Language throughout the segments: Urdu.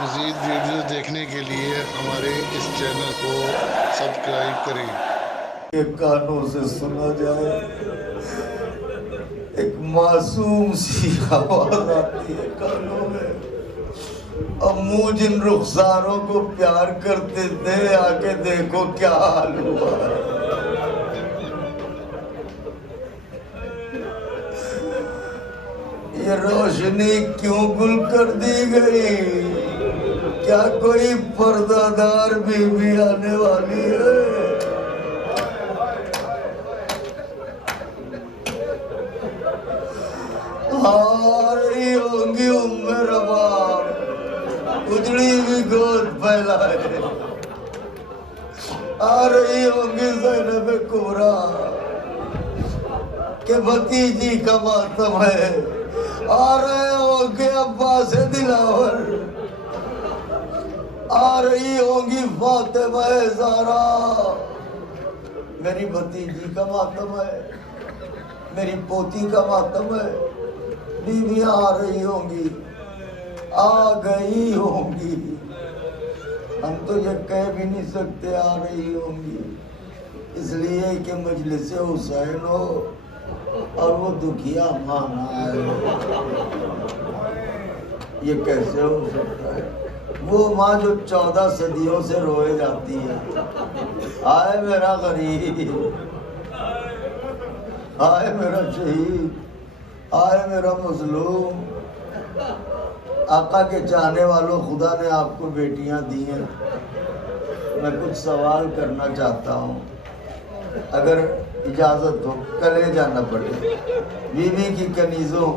مزید ویڈیو دیکھنے کے لیے ہمارے اس چینل کو سبسکرائب کریں۔ یہ کانوں سے سنا جائے، ایک معصوم سی آواز آتی ہے کانوں میں، امو جن رخساروں کو پیار کرتے تھے آکے دیکھو کیا حال ہوا ہے۔ یہ روشنی کیوں گل کر دی گئی؟ کیا کوئی پردہ دار بیوی آنے والی ہے؟ آ رہی ہوں گی ام رباب، اجڑی بھی گود پھیلائے، آ رہی ہوں گی زینب کبریٰ کہ بھتیجی کا ماتم ہے، آ رہے ہوں گے عباس دلاور، آ رہی ہوں گی فاطمہ زہرا، میری بھتیجی کا ماتم ہے، میری پوتی کا ماتم ہے، بیویاں آ رہی ہوں گی، آ گئی ہوں گی، ہم تو یہ کہہ بھی نہیں سکتے آ رہی ہوں گی، اس لیے کہ مجلس حسین ہو اور وہ دکھیا ماں نہ آئے، یہ کیسے ہو سکتا ہے؟ وہ ماں جو 14 صدیوں سے روئے جاتی ہے، آئے میرا غریب، آئے میرا شہید، آئے میرا مظلوم۔ آقا کے چاہنے والوں، خدا نے آپ کو بیٹیاں دی ہیں، میں کچھ سوال کرنا چاہتا ہوں، اگر اجازت ہو، کلیجہ نہ پڑے، بیوی کی کنیزوں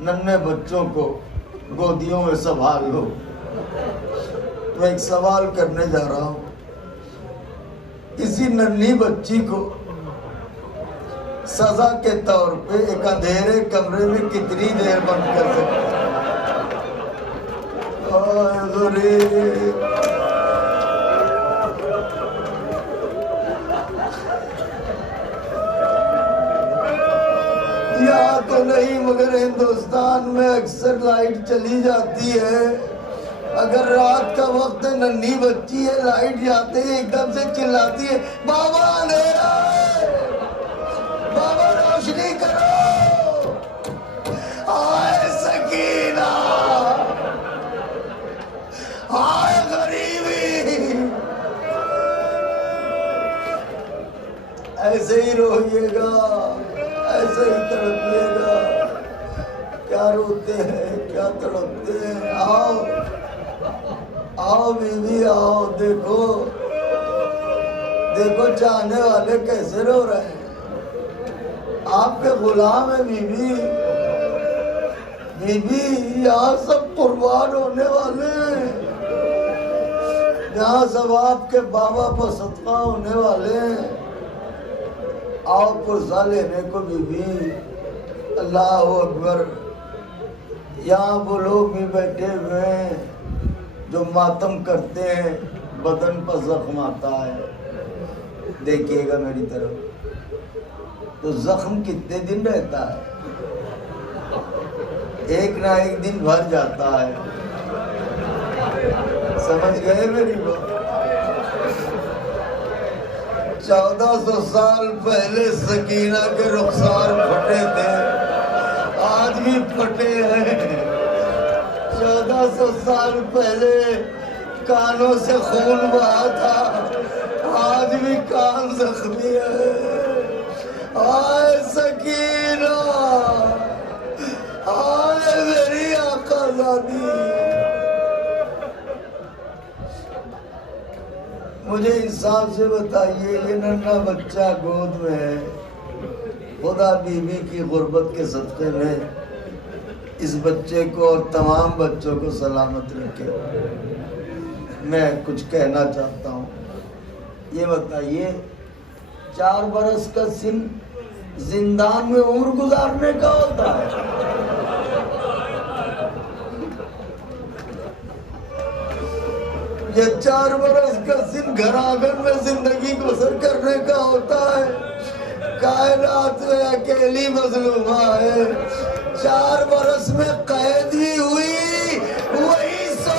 ننھے بچوں کو گودیوں میں سنبھال لو۔ میں ایک سوال کرنے جا رہا ہوں، کسی ننھی بچی کو سزا کے طور پہ ایک اندھیرے کمرے میں کتنی دیر بند کر سکتے ہیں؟ یہاں تو نہیں مگر ہندوستان میں اکثر لائٹ چلی جاتی ہے، اگر رات کا وقت ننھی بچی ہے، لائٹ جاتے ہی ایک دم سے چلاتی ہے، بابا اندھیرا ہے، بابا روشنی کرو، آئے سکینہ، آئے غریبی۔ ایسے ہی روئیے گا، ایسے ہی تڑپیے گا، کیا روتے ہیں، کیا تڑپتے ہیں؟ آؤ آؤ بیوی آؤ، دیکھو دیکھو چاہنے والے کیسے رو رہے ہیں، آپ کے غلام ہیں بیوی، بیوی یہاں سب قربان ہونے والے ہیں، یہاں سب آپ کے بابا پر صدقہ ہونے والے ہیں، آؤ پرزہ لینے کو بیوی۔ اللہ اکبر۔ یہاں وہ لوگ بھی بیٹھے ہوئے ہیں جو ماتم کرتے ہیں، بدن پر زخم آتا ہے، دیکھیے گا میری طرف، تو زخم کتنے دن رہتا ہے؟ ایک نہ ایک دن بھر جاتا ہے، سمجھ گئے میری بات؟ 1400 سال پہلے سکینہ کے رخسار پھٹے تھے، آج بھی پھٹے ہیں، 1400 سال پہلے کانوں سے خون بہا تھا، آج بھی کان زخمی ہے، آئے سکینہ، آئے میری آقا زادی۔ مجھے انصاف سے بتائیے، یہ ننھا بچہ گود میں ہے، خدا بیوی کی غربت کے صدقے میں اس بچے کو اور تمام بچوں کو سلامت رکھے۔ میں کچھ کہنا چاہتا ہوں، یہ بتائیے 4 برس کا سن زندان میں عمر گزارنے کا ہوتا ہے؟ یہ 4 برس کا سن گھر آنگن میں زندگی بسر کرنے کا ہوتا ہے، کائنات میں اکیلی مظلومہ ہے، 4 برس میں قید بھی ہوئی، وہی سو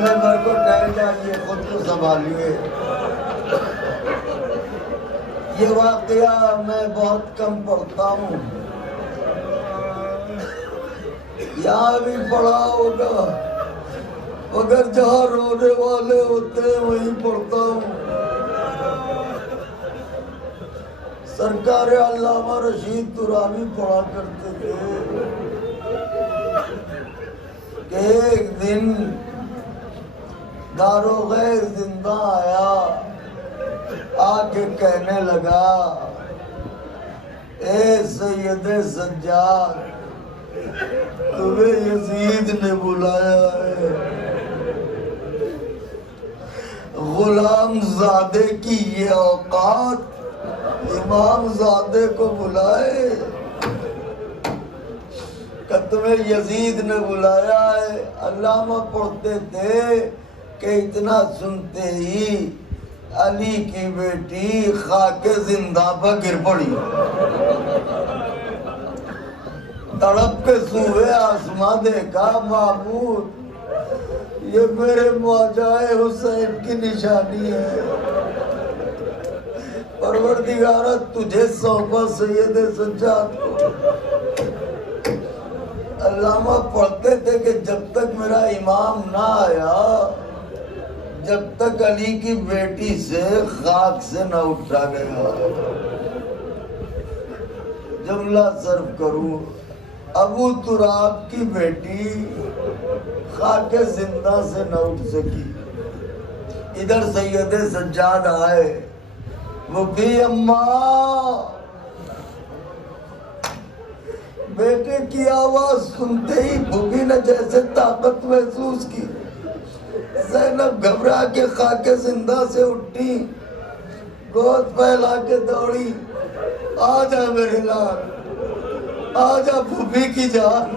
پلے بھر کو ٹہل جائیے، خود کو سنبھالیے۔ یہ واقعہ میں بہت کم پڑھتا ہوں، یہاں بھی پڑھا ہوگا، اگر جہاں رونے والے ہوتے ہیں وہیں پڑھتا ہوں۔ سرکار علامہ رشید ترابی پڑھا کرتے تھے کہ ایک دن داروغہ زندہ آیا، آ کے کہنے لگا، اے سید سجاد، تمہیں یزید نے بلایا ہے، غلام زادے کی یہ اوقات امام زادے کو بلائے کہ تمہیں یزید نے بلایا ہے۔ علامہ پڑھتے تھے کہ اتنا سنتے ہی علی کی بیٹی خاک زندہ پر گر پڑی، تڑپ کے سوئے آسماں دیکھا، معبود یہ میرے موجائے حسین کی نشانی ہے، پروردگارہ تجھے سونپا سید سجاد کو۔ علامہ پڑھتے تھے کہ جب تک میرا امام نہ آیا، جب تک علی کی بیٹی سے خاک سے نہ اٹھا گیا۔ جملہ صرف کروں، ابو تراب کی بیٹی خاک زندہ سے نہ اٹھ سکی، ادھر سید سجاد آئے، مفی اماں، بیٹے کی آواز سنتے ہی بھوبی نے جیسے طاقت محسوس کی، زینب گھبرا کے خاک زندہ سے اٹھی، گود پھیلا کے دوڑی، آجا میرے لال، آجا بھوبی کی جان،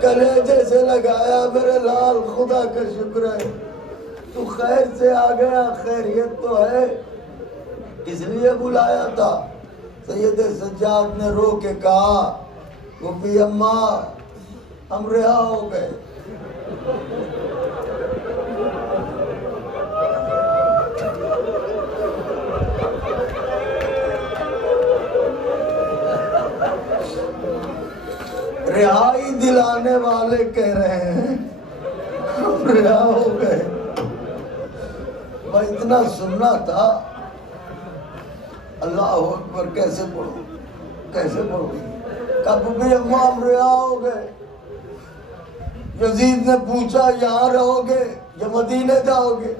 کلیجے سے لگایا، میرے لال خدا کا شکر ہے تو خیر سے آ گیا، خیریت تو ہے، اس لیے بلایا تھا۔ سید سجاد نے رو کے کہا، پھوپھی اماں ہم رہا ہو گئے۔ رہائی دلانے والے کہہ رہے ہیں ہم رہا ہو گئے۔ میں اتنا سننا تھا، اللہ اکبر، کیسے پڑھوں کیسے پڑھوں، کب بھی اماں ہم رہا ہو گئے۔ یزید نے پوچھا یہاں رہو گے یا مدینے جاؤ گے؟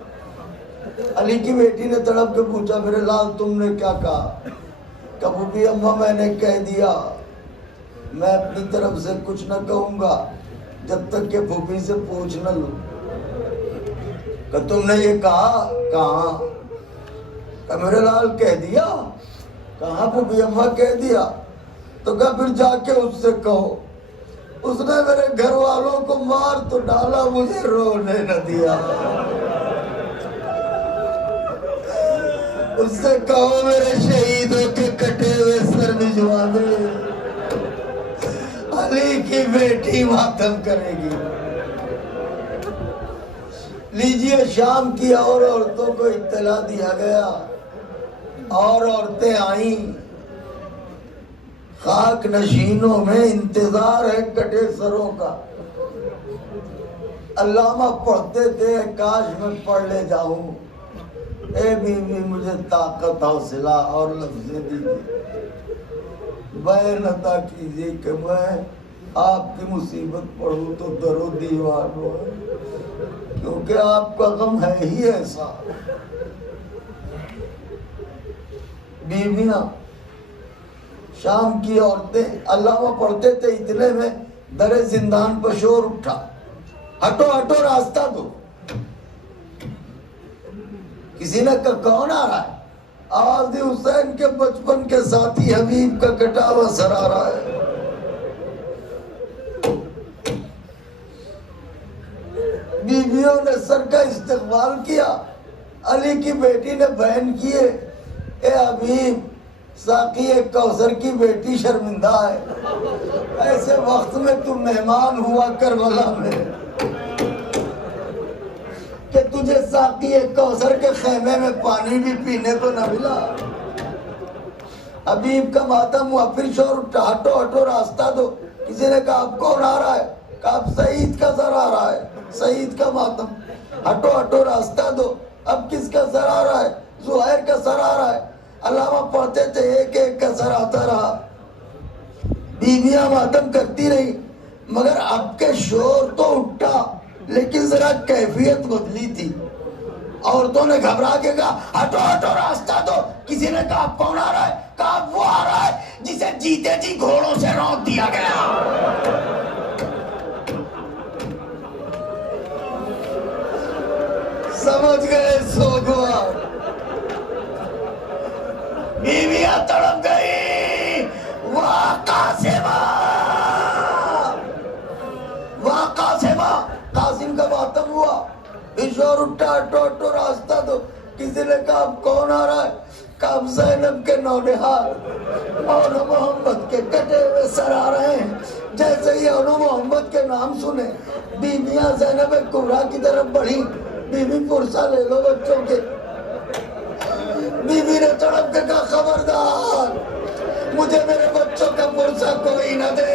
علی کی بیٹی نے تڑپ کے پوچھا، میرے لال تم نے کیا کہا؟ کب بھی اماں میں نے کہہ دیا میں اپنی طرف سے کچھ نہ کہوں گا جب تک کہ پھوپھی سے پوچھ نہ لوں۔ کہ تم نے یہ کہا؟ کہاں؟ کہ میرے لال کہہ دیا۔ کہاں پھوپھی اماں کہہ دیا؟ تو کہ پھر جا کے اس سے کہو، اس نے میرے گھر والوں کو مار تو ڈالا، مجھے رونے نہ دیا۔ اس سے کہو میرے شہیدوں کے کٹے ہوئے سر بھجوا دے، علی کی بیٹی ماتم کرے گی۔ لیجئے، شام کی اور عورتوں کو اطلاع دیا گیا، اور عورتیں آئیں، خاک نشینوں میں انتظار ہے کٹے سروں کا۔ علامہ پڑھتے تھے، کاش میں پڑھ لے جاؤں، اے بیوی مجھے طاقت حوصلہ اور لفظیں دیجیے، بیان عطا کیجیے کہ میں آپ کی مصیبت پڑھوں تو در و دیوار ہو، کیونکہ آپ کا غم ہے ہی ایسا۔ بیویاں، شام کی عورتیں، علامہ پڑھتے تھے، اتنے میں در زندان پر شور اٹھا، ہٹو ہٹو راستہ دو۔ کسی نے کہا کون آ رہا ہے؟ آواز دی، حسین کے بچپن کے ساتھی حبیب کا کٹا ہوا سر آ رہا ہے۔ بیویوں نے سر کا استقبال کیا، علی کی بیٹی نے بیان کیے، اے حبیب، ساقی کوثر کی بیٹی شرمندہ ہے، ایسے وقت میں تم مہمان ہوا کربلا میں۔ تجھے ساقی کوثر کے خیمے میں پانی بھی پینے کو نہ ملا؟ حبیب کا ماتم ہوا، پھر شور اٹھا، ہٹو ہٹو راستہ دو۔ کسی نے کہا اب کون آ رہا ہے؟ کہا اب سعید کا سر آ رہا ہے، سعید کا ماتم۔ ہٹو ہٹو راستہ دو، اب کس کا سر آ رہا ہے؟ زہیر کا سر آ رہا ہے۔ علامہ پڑھتے تھے، ایک ایک کا سر آتا رہا، بیویاں ماتم کرتی رہی، مگر اب کے شور تو اٹھا لیکن ذرا کیفیت بدلی تھی۔ عورتوں نے گھبرا کے کہا ہٹو ہٹو راستہ دو۔ کسی نے کہا اب کون آ رہا ہے؟ کہا اب وہ آ رہا ہے جسے جیتے جی گھوڑوں سے رونق دیا گیا۔ سمجھ گئے سوگوار؟ بیویاں تڑپ گئی، واہ قاسمہ، واہ قاسمہ۔ قاسم کا ماتم ہوا، شور اٹھا، ہٹو ہٹو راستہ دو۔ کسی نے کہا اب کون آ رہا ہے؟ کہا اب زینب کے نونہار اور محمد کے کٹے ہوئے سر آ رہے ہیں۔ جیسے ہی انو محمد کے نام سنے، بیویاں زینب کبریٰ کی طرف بڑھی، بی بی پرسہ لے لو بچوں کے۔ بی بی نے تڑپ کے کہا خبردار، مجھے میرے بچوں کا پرسہ کوئی نہ دے،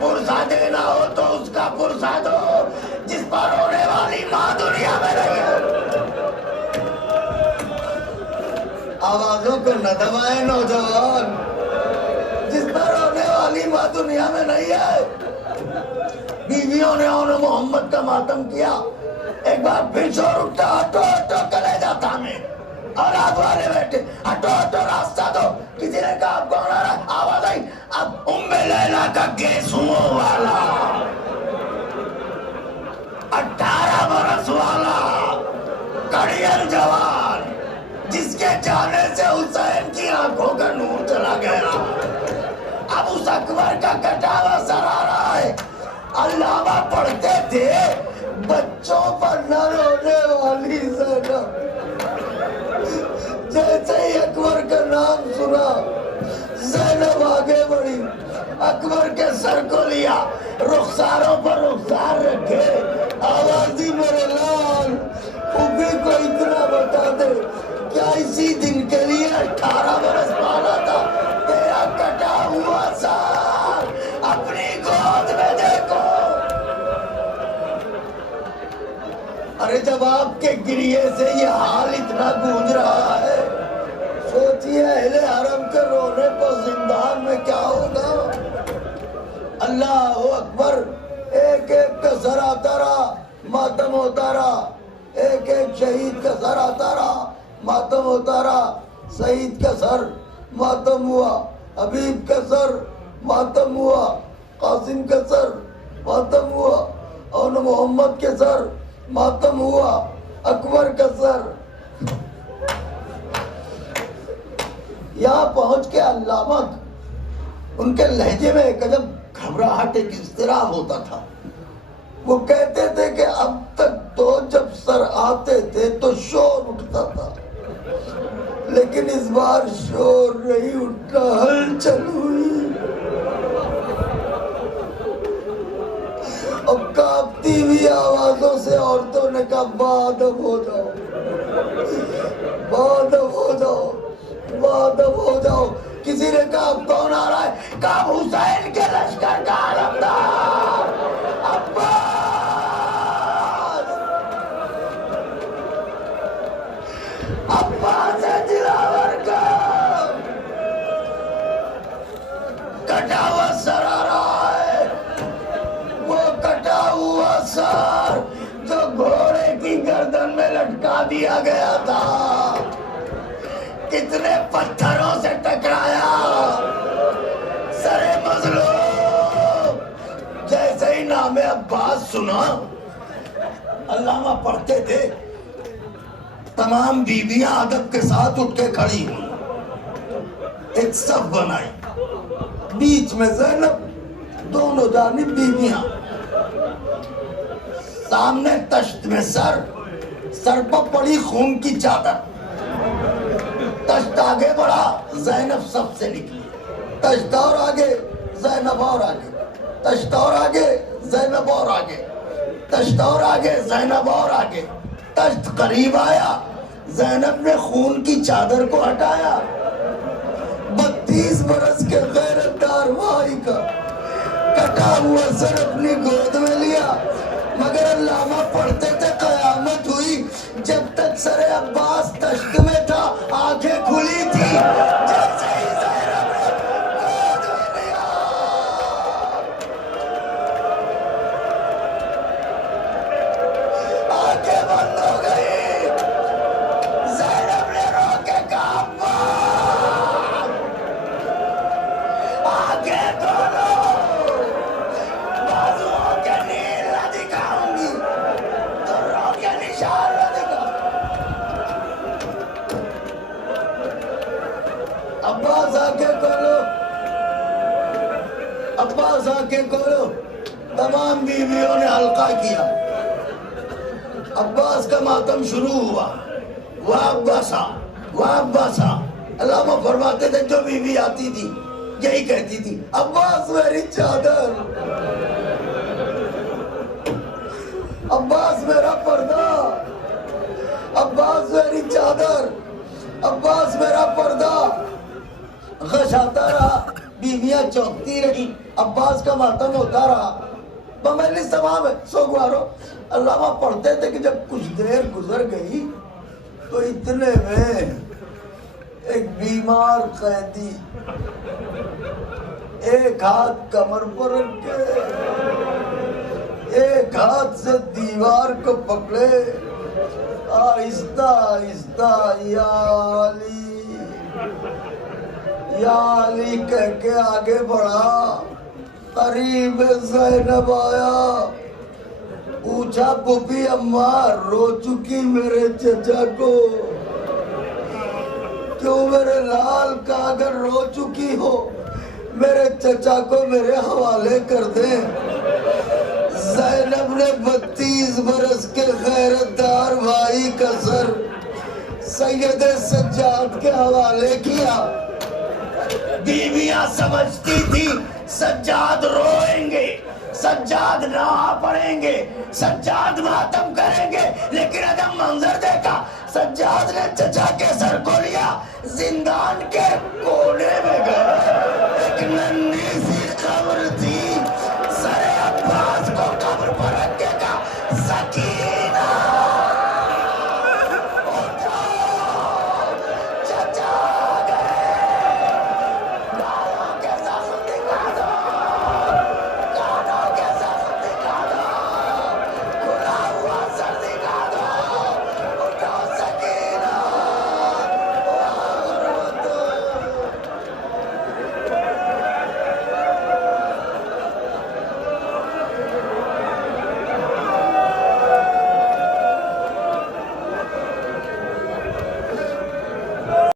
پرسہ دینا ہو تو اس کا پرسہ دو جس پر رونے والی ماں دنیا میں نہیں ہے۔ آوازوں کو نہ دبائیں نوجوان، جس پر رونے والی ماں دنیا میں نہیں ہے۔ بیویوں نے انو محمد کا ماتم کیا۔ ایک بار پھر شور اٹھا، ہٹو ہٹو کلیجہ تھامے، اور آگ والے بیٹھے، ہٹو ہٹو راستہ دو۔ کسی نے کہا اب کون آ رہا ہے؟ آواز آئی اب ام لیلا کا گیسوؤں والا، 18 برس والا کڑیل جوان، جس کے جانے سے حسین کی آنکھوں کا نور چلا گیا۔ اب اس اکبر کا کٹا ہوا سر آ رہا ہے۔ علامہ پڑھتے تھے بچوں پر نہ رونے والی زینب۔ جیسے ہی اکبر کا نام سنا، زینب آگے بڑھی، اکبر کے سر کو لیا، رخساروں پر رخسار رکھے، آواز دی میرے لال، پھوپھی کو اتنا بتا دے کیا اسی دن کے لیے 18 برس پالا تھا؟ تیرا کٹا ہوا سر اپنی گود میں دیکھو۔ ارے جب آپ کے گریے سے یہ حال اتنا گونج رہا ہے، سوچیے اہل حرم کے رونے پر زندان میں کیا ہوگا۔ اللہ اکبر، ایک ایک کا سر آتا رہا، ماتم ہوتا رہا، ایک ایک شہید کا سر آتا رہا، ماتم ہوتا رہا۔ سعید کا سر ماتم ہوا، حبیب کا سر ماتم ہوا، قاسم کا سر ماتم ہوا، اور محمد کے سر ماتم ہوا، اکبر کا سر۔ یہاں پہنچ کے علامہ ان کے لہجے میں ایک عجب گھبراہٹ، ایک اضطراب ہوتا تھا۔ وہ کہتے تھے کہ اب تک تو جب سر آتے تھے تو شور اٹھتا تھا، لیکن اس بار شور نہیں اٹھا، ہلچل ہوئی۔ اب کانپتی ہوئی آوازوں سے عورتوں نے کہا بادب ہو جاؤ، بادب ہو جاؤ، بادب ہو جاؤ۔ کسی نے کہا اب کون آ رہا ہے؟ کہا حسین کے لشکر کا علمدار عباس۔ عباس دلاور کا کٹا ہوا سر آ رہا ہے، وہ کٹا ہوا سر جو گھوڑے کی گردن میں لٹکا دیا گیا تھا، کتنے پتھروں سے ٹکرایا، سر مظلوم۔ جیسے ہی نام عباس سنا، علامہ پڑھتے تھے، تمام بیویاں ادب کے ساتھ اٹھ کے کھڑی ہوئی، ایک صف بنائی، بیچ میں زینب، دونوں جانب بیویاں، سامنے تشت میں سر پر پڑی خون کی چادر، تشت آگے بڑھا، زینب سب سے نکلی، تشت اور آگے، زینب اور آگے، تشت اور آگے، زینب اور آگے، تشت اور آگے، زینب اور آگے، تشت قریب آیا، زینب نے خون کی چادر کو ہٹایا، 32 برس کے غیرت دار بھائی کا کٹا ہوا سر اپنی گود میں لیا، مگر علامہ پڑھتے تھے قیامت ہوئی جب تک سر عباس تشت میں تھا آنکھیں کھلی تھی، جیسے ہی زینب نے گود میں لیا آنکھیں بند ہو گئی، زینب نے رو کے کہا ابا آنکھیں کھولو، بازوؤں کے نیل نہ دکھاؤں گی تو رو کے نشان نہ دکھاؤں۔ عباس آنکھیں کھولو، عباس آنکھیں کھولو، تمام بیویوں نے حلقہ کیا، عباس کا ماتم شروع ہوا، واہ عباسا واہ عباسا۔ علامہ فرماتے تھے جو بیوی آتی تھی یہی کہتی تھی عباس میری چادر، عباس میرا پردہ، عباس میری چادر، عباس میرا پردہ۔ غش آتا رہا، بیویاں چوکتی رہی، عباس کا ماتم ہوتا رہا۔ بمیلی تمام ہے سوگوارو۔ علامہ پڑھتے تھے کہ جب کچھ دیر گزر گئی تو اتنے میں ایک بیمار قیدی ایک ہاتھ کمر پر رکھ کے ایک ہاتھ سے دیوار کو پکڑے، آہستہ آہستہ یا علی یا علی کہہ کے آگے بڑھا، قریب زینب آیا، پوچھا پھوپھی اماں رو چکی میرے چچا کو؟ کیوں میرے لال کا اگر رو چکی ہو میرے چچا کو میرے حوالے کر دیں۔ زینب نے 32 برس کے غیرت دار بھائی کا سر سید سجاد کے حوالے کیا۔ بیویاں سمجھتی تھی سجاد روئیں گے، سجاد نعا پڑھیں گے، سجاد ماتم کریں گے، لیکن جب منظر دیکھا سجاد نے چچا کے سر کو لیا، زندان کے